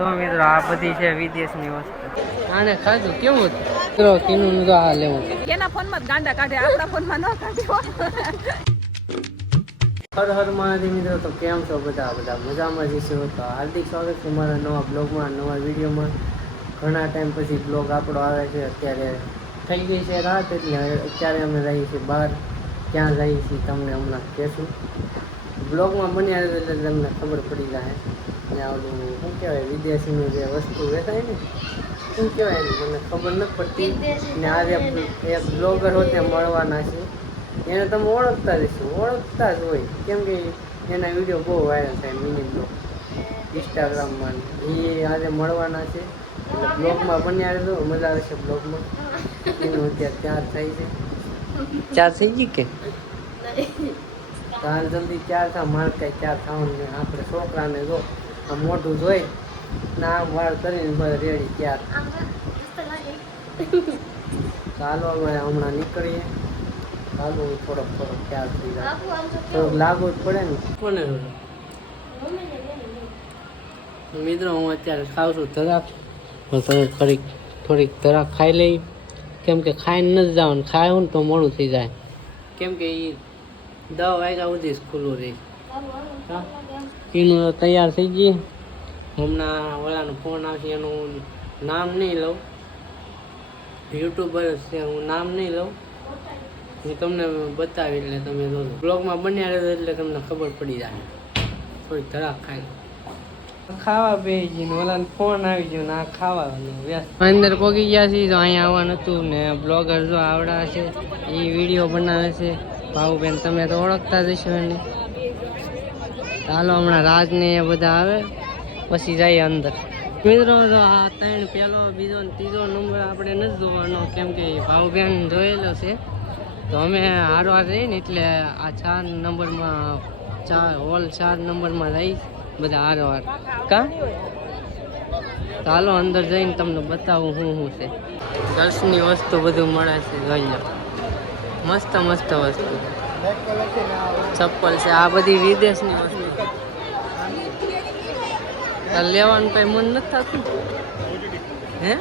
તો મિત્રો આ બધી છે વિદેશની વસ્તુ. આને ખાધું કેવું હતું મિત્રો કીનું તો આ લેવું એના ફોનમાં ગાંડા કાઢે આપણા ફોનમાં ન કાઢ્યો. હર હર મહાદેવ મિત્રો. તો કેમ છો બધા મજામાં જઈશું. તો હાર્દિક સ્વાગત છે મારા નવા બ્લોગમાં, નવા વિડીયોમાં. ઘણા ટાઈમ પછી બ્લોગ આપણો આવે છે. અત્યારે થઈ ગઈ છે રાત, એટલે અત્યારે અમે રહીએ છીએ બહાર. ક્યાં જઈએ છીએ તમને હમણાં કહેશું. બ્લોગમાં બન્યા એટલે તમને ખબર પડી જાય. ત્યાં ઓલું શું કહેવાય, વિદેશીનું જે વસ્તુ વેચાય ને શું કહેવાય ને મને ખબર નથી પડતી. ને આજે એક બ્લોગર હોતે મળવાના છે. એને તમે ઓળખતા જ હશો, ઓળખતા જ હોય, કેમ કે એના વિડીયો બહુ વાયરલ થાય મિની બ્લોગ ઇન્સ્ટાગ્રામમાં. એ આજે મળવાના છે એટલે બ્લોગમાં બન્યા રહેજો, મજા આવશે બ્લોગમાં. એનું અત્યારે ચાર થાય છે. ચાર થઈ ગઈ કે કાલ જલ્દી ચાર થા, મારે કાંઈ ચાર થવાનું. આપણે છોકરાને જો આ મોઢું જોઈ ના વાળ કરીને બધા રેડી ચાર. ચાલો હવે હમણાં નીકળીએ. ચાલો થોડોક ચાર થઈ જાય, થોડુંક લાગવું જ પડે ને. કોને મિત્રો હું અત્યારે ખાઉં છું ધરાક. તમે થોડીક ધરાક ખાઈ લઈ, કેમ કે ખાઈને નથી જવાનું. ખાયું ને તો મોડું થઈ જાય, કેમ કે એ 10 વાગ્યા સુધી જ ખુલ્લું રહે. એનું તૈયાર થઈ ગઈ. હમણાં ઓલાનો ફોન આવશે, એનું નામ નહીં લઉં, યુટ્યુબર છે, હું નામ નહીં લઉં. હું તમને બતાવી એટલે તમે જોજો. બ્લોગમાં બન્યા રહેજો એટલે તમને ખબર પડી જાય. થોડીક ધરાક ખાઈ ખાવા બેસી ગઈ ને ઓલાને ફોન આવી ગયો ને આ ખાવા વ્યસ્ત. અંદર પગી ગયા છીએ. તો અહીંયા આવવાનું હતું ને બ્લોગર જો આવડા છે, એ વિડીયો બનાવે છે. ભાવુબેન તમે તો ઓળખતા જ હશો એને. ચાલો હમણાં રાજ ને એ બધા આવે પછી જઈએ અંદર. મિત્રો આ 3 પહેલો બીજો ને ત્રીજો નંબર આપણે નથી જોવાનો, કેમ કે ભાવુબેન જોયેલો છે. તો અમે હારવાર રહીએ ને એટલે આ 4 નંબરમાં હોલ 4 નંબરમાં રહીશ બધા હારવાર. કા ચાલો અંદર જઈને તમને બતાવું શું છે. ગર્લ્સની વસ્તુ બધું મળે છે, જોઈ લો. મસ્ત મસ્ત વસ્તુ, ચપ્પલ છે, આ બધી વિદેશની વસ્તુ. લેવાનું કઈ મન નથી થતું હે.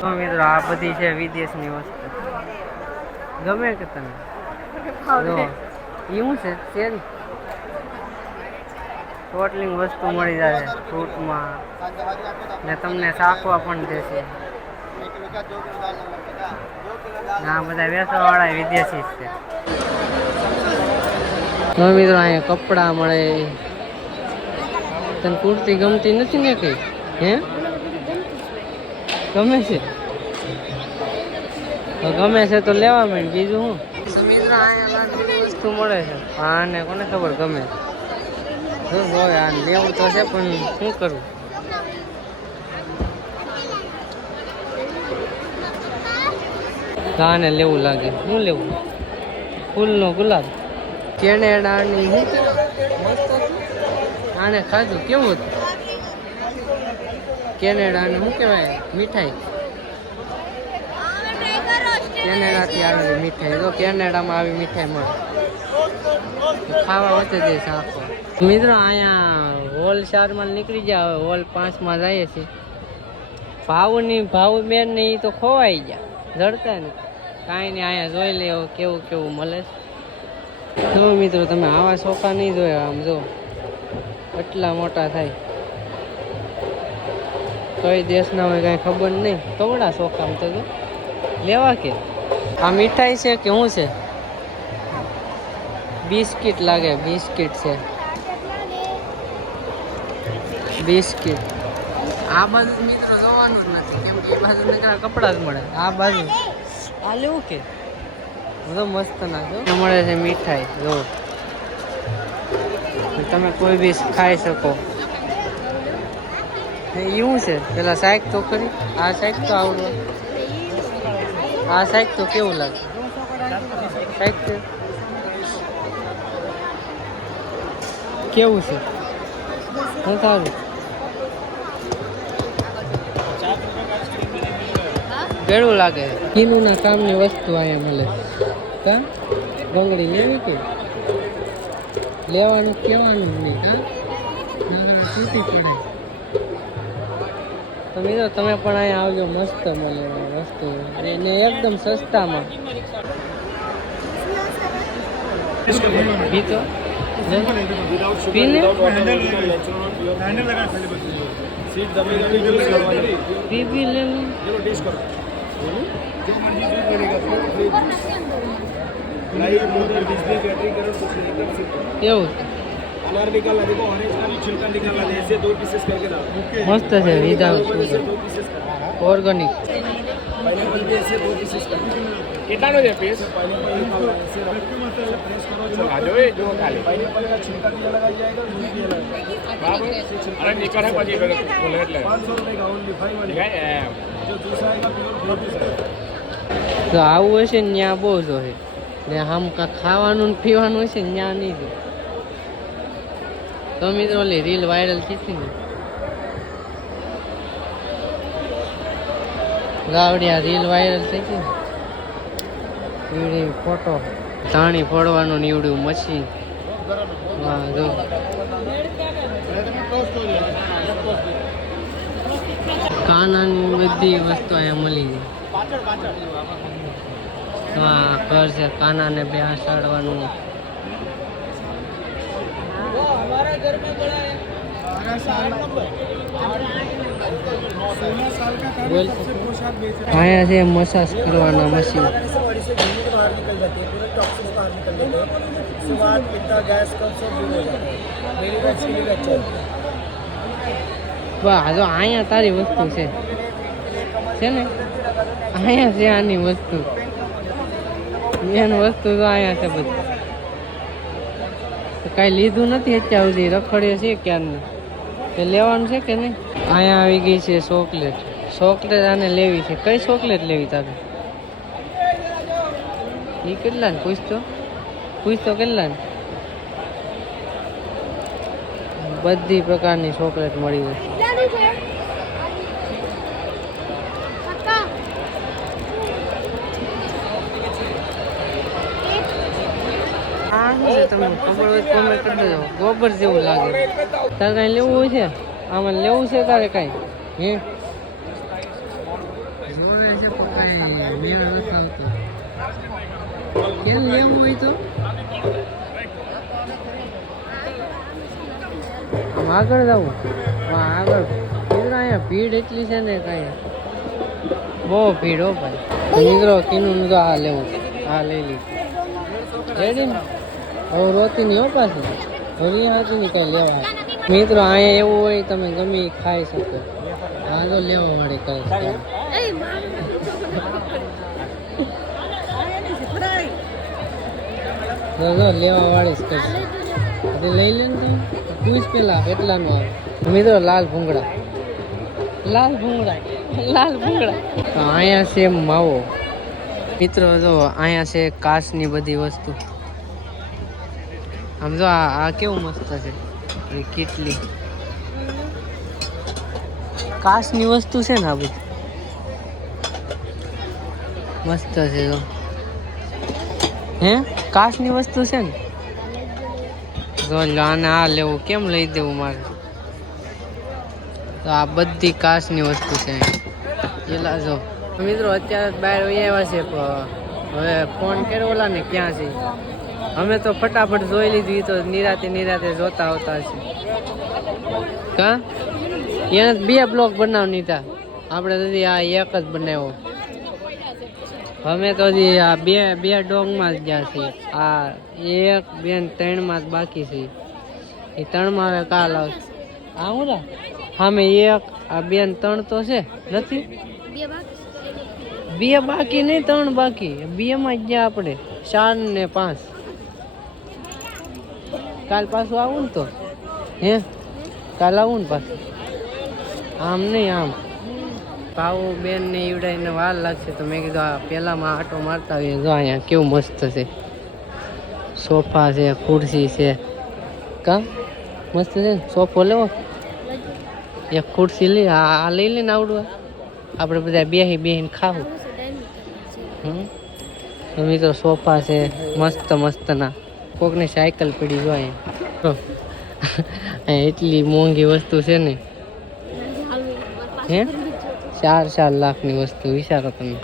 તો મિત્રો આ બધી છે વિદેશની વસ્તુ, ગમે કે તમે એવું છે. શેરી ટોટલિંગ વસ્તુ મળી જાય ફ્રૂટમાં ને તમને શાકવા પણ દેશે. આ બધા વેચવાવાળા વિદેશી જ છે. મિત્રો અહીંયા કપડાં મળે. તને કુર્તી ગમતી નથી ને કઈ હે? ગમે છે તો ગમે છે તો લેવા માંડ, બીજું શું. મિત્રો અહીંયા વસ્તુ મળે છે. આને કોને ખબર ગમે. આ લેવું તો છે પણ શું કરવું. આને લેવું લાગે. શું લેવું? ફૂલનો ગુલાબ, કેનેડાની. આને ખાધું કેવું હતું કેનેડાની શું કહેવાય મીઠાઈ, કેનેડાથી આવેલી મીઠાઈ. તો કેનેડામાં આવી મીઠાઈ મળે, ખાવા વચ્ચે જઈશ આખો. મિત્રો અહીંયા હોલ 4માં નીકળી જાય, હવે હોલ 5માં જઈએ છીએ. ભાવુબેન ને એ તો ખોવાઈ ગયા, જડતા ને કાંઈ નહીં. અહીંયા જોઈ લે કેવું કેવું મળે. જો મિત્રો તમે આવા સોફા નહીં જોયા. આમ જો એટલા મોટા થાય, કઈ દેશના હોય કાંઈ ખબર નહીં. કવડા સોફા આમ તો લેવા કે. આ મીઠાઈ છે કે શું છે? બિસ્કિટ લાગે, બિસ્કિટ છે, બિસ્કિટ. આ બાજુ મિત્રો જોવાનું જ નથી, કેમ કે એ બાજુ નીકળ્યા કપડા જ મળે. આ બાજુ આ લેવું કે તો મસ્ત ના જો મળે છે મીઠાઈ. જો તમે કોઈ બી ખાઈ શકો. એવું છે. પેલા શાક તો કરી, આ શાક તો આવડો. આ શાક તો કેવું લાગે? શાક તો કેવું છે? હું સારું કેળું લાગે. કિલોના કામની વસ્તુ અહીંયા મળે. કા બંગડી લેવી કે લેવાનું કહેવાનું નહીં. હા તૂટી પડે. તો મિત્રો તમે પણ અહીંયા આવજો, મસ્ત મળે વસ્તુ અને એકદમ સસ્તામાં. પીતો પીને પી લે એવું अनार निकालना देखो ऑरेंज का भी छिलका निकालना है ऐसे 2 पीसेस करके डालो मस्त है विदाउट 2 पीसेस करना ऑर्गेनिक पाइनएप्पल भी ऐसे 2 पीसेस करना कितना नो दे पीस पाइनएप्पल निकालना है ऐसे प्रेस करो जो आ जाओ जो खाली पाइनएप्पल का छिलका भी लगाया जाएगा दूध भी अलग बराबर अरे निकल है पाजी बोले એટલે 500 रुपए का ओनली 5 जो जूस आएगा प्योर जूस તો આવું હશે ને ત્યાં બહુ જોઈએ ને આમ ખાવાનું ને પીવાનું હશે ને ત્યાં નહીં દે. તો મિત્રો ઓલી રીલ વાયરલ થઈ હતી ને ગાવડિયા રીલ વાયરલ થઈ હતી ને એવડી ફોટો ધાણી ફોડવાનું ને એવડું મશીન. હા જો કાનાની બધી વસ્તુ અહીંયા મળી જાય. હા ઘર છે કાનાને બે સાડવાનું. અહીંયા છે મસાજ કરવાના મશીન. વાહ જો અહીંયા તારી વસ્તુ છે ને અહીંયા છે આની વસ્તુ મેન વસ્તુ તો અહીંયા છે બધી. કાંઈ લીધું નથી અત્યાર સુધી, રખડીએ છીએ ક્યારની કે લેવાનું છે કે નહીં. અહીંયા આવી ગઈ છે ચોકલેટ. ચોકલેટ આને લેવી છે. કઈ ચોકલેટ લેવી તારે? એ કેટલા ને પૂછતો કેટલા ને? બધી પ્રકારની ચોકલેટ મળી જાય. તમને ખબર હોય કોમેન્ટ કરી દેજો. ગોબર જેવું લાગે. તારે કાંઈ લેવું હોય છે? આમાં લેવું છે તારે કાંઈ? હે જોવે છે પણ મેળ નથી આવતો. કેમ લેવું હોય તો આમ આગળ જવું. આગળ અહીંયા ભીડ એટલી છે ને કાંઈ બહુ ભીડ હો ભાઈ. મિત્રો કીનું તો આ લેવું. આ લઈ લીધું રેડી ને. હવે રોતી નહીં હો પાછી. હરી હાથી ની કઈ લેવા. મિત્રો અહીંયા એવું હોય તમે ગમે ખાઈ શકો. હાલો લેવા વાળી કરે લેવા વાળી જ કરશે. લઈ લે ને તમે પૂછ પેલા કેટલાનું આવે. મિત્રો લાલ ભૂંગળા તો અહીંયા છે માવો. મિત્રો જો અહીંયા છે કાચની બધી વસ્તુ. આમ જો આ કેવું મસ્ત છે. કેટલી કાચની વસ્તુ છે ને આ બધી મસ્ત છે. જો હે કાચની વસ્તુ છે ને. જો આને આ લેવું કેમ લઈ દેવું મારે? તો આ બધી કાચની વસ્તુ છે. એલા જો મિત્રો અત્યારે બહાર આવ્યા છે હવે ફોન કર્યો ઓલા ને ક્યાં છે. અમે તો ફટાફટ જોઈ લીધું. તો નિરાતે જોતા આવતા છે. કા એને 2 બ્લોક બનાવની હતા. આપણે તો આ એક જ બનાવ્યો. અમે તો હજી આ બે ડોગમાં જ ગયા છીએ. આ 1, 2 ને 3 માં જ બાકી છે. એ 3 માં હવે કાલ આવશે. હા હું રા સામે 1 આ 2 ને 3 તો છે નથી. 2 બાકી નહીં 3 બાકી. 2 માં જ ગયા આપણે 4 ને 5. કાલ પાછું આવું ને તો હે કાલ આવું ને પાછું. આમ નહીં આમ ભાવ બેન ને ઈવડાઈને વાર લાગશે. તો મેં કીધું આ પહેલામાં આટો મારતા આવીએ. જો અહીંયા કેવું મસ્ત છે. સોફા છે, ખુરશી છે. કા મસ્ત છે. સોફો લેવો, એક ખુરશી લઈ. આ લઈ લઈને આવડવા આપણે બધા બેહીને ખાવું. તો મિત્રો સોફા છે મસ્તના. કોકની સાયકલ પડી જો અહીંયા એટલી મોંઘી વસ્તુ છે ને. હે 4 લાખની વસ્તુ વિચારો તમે.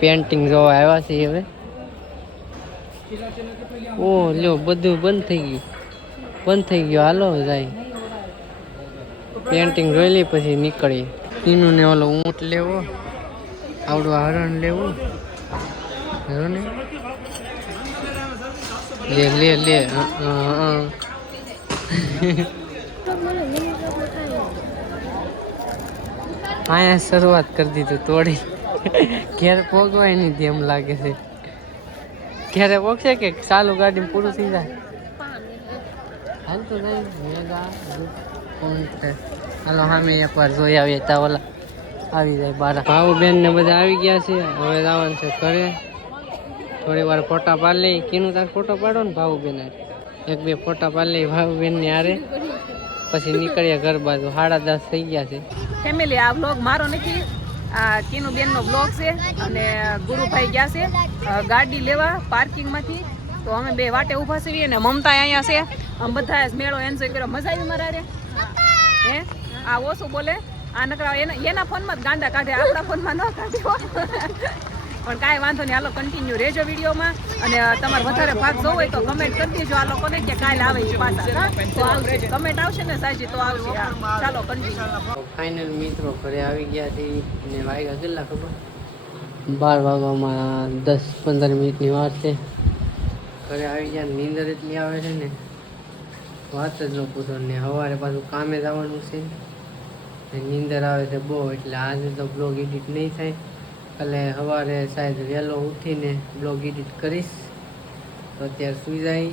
પેન્ટિંગ જોવા આવ્યા છે હવે. ઓ લ્યો બધું બંધ થઈ ગયું હાલો જાય. પેન્ટિંગ જોઈ લઈ પછી નીકળીએ. તીનું ને ઓલો ઊંટ લેવો, આવડું હરણ લેવું. ને લે અહીંયા શરૂઆત કરી દીધું તોડી. ઘેર પોગવાય નહીં એમ લાગે છે. ઘેરે પોગશે કે ચાલુ ગાડી પૂરું થઈ જાય? હાલ તો હાલો સામે એકવાર જોઈ આવીએ તા ઓલા આવી જાય બારા. ભાવ બેન ને બધા આવી ગયા છે. હવે જવાનું છે ઘરે. થોડી વાર ફોટા પાડી લઈ. કીનું તાર ફોટો પાડો ને ભાવ બેન. 1-2 ફોટા પાડી લઈ ભાવ બેન ને હારે. પછી નીકળીએ ઘર બાજુ. 10:30 થઈ ગયા છે. ફેમિલી આ વ્લોગ મારો નથી, આ કીનુ બેન નો વ્લોગ છે. અને ગુરુભાઈ ગયા છે ગાડી લેવા પાર્કિંગમાંથી. તો અમે બે વાટે ઊભા છીએ ને મમતા અહીંયા છે. અમે બધા મેળો એન્જોય કર્યો. મજા આવી મારા રે? હે આ ઓછું બોલે આ નકરા એના ફોનમાં જ ગાંડા કાઢે, આપણા ફોનમાં ન કાઢ્યો. પણ કાંઈ વાંધો નહીં, હાલો કન્ટિન્યુ રહેજો વિડીયોમાં. અને તમારે વધારે ભાગ જોવો હોય તો કમેન્ટ કરી દેજો આ લોકોને કે કાલે આવે છે પાછા. તો આવશે કમેન્ટ આવશે ને સાચી તો આવશે. ચાલો કન્ટિન્યુ. ફાઇનલ મિત્રો ઘરે આવી ગયા હતી ને વાગ્યા કેટલા ખબર? 12 વાગવામાં 10-15 મિનિટની વાર છે. ઘરે આવી ગયા. નીંદર એટલી આવે છે ને વાત જ ન પૂછો. ને સવારે પાછું કામે જવાનું છે ને નીંદર આવે છે બહુ. એટલે આજે તો બ્લોગ એડિટ નહીં થાય. એટલે સવારે શાયદ વહેલો ઉઠીને બ્લોગ એડિટ કરીશ. તો અત્યારે સૂઈ જાય.